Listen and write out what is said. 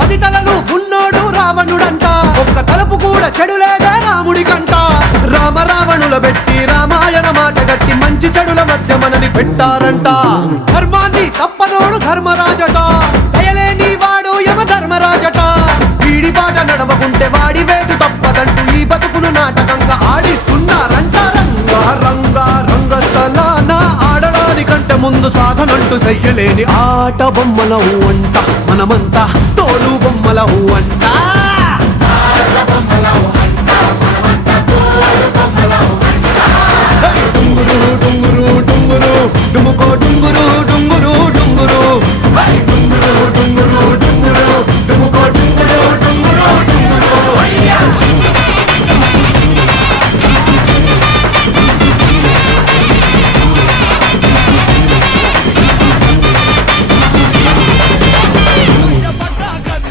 పది తలలు ఉన్నోడు రావణుడంట, ఒక్క తలపు కూడా చెడులేదే రాముడి కంట. రామ రావణుల పెట్టి రామాయణ మాట గట్టి మంచి చెడుల మధ్య మనని పెట్టారంట. ధర్మాన్ని తప్పనోడు ధర్మరాజట, దయలేని వాడు యమ ధర్మరాజట. వీడి బాట నడవకుంటే వాడి వేటు తప్పదంటూ ఈ బతుకును నాటకంగా ఆడిస్తున్నారంట. రంగా రంగా రంగస్థలాన ఆడడానికంటే ముందు సాధనంటూ చెయ్యలేని ఆట బొమ్మలవు అంట. మనమంతా తోలు బొమ్మలవు అంట.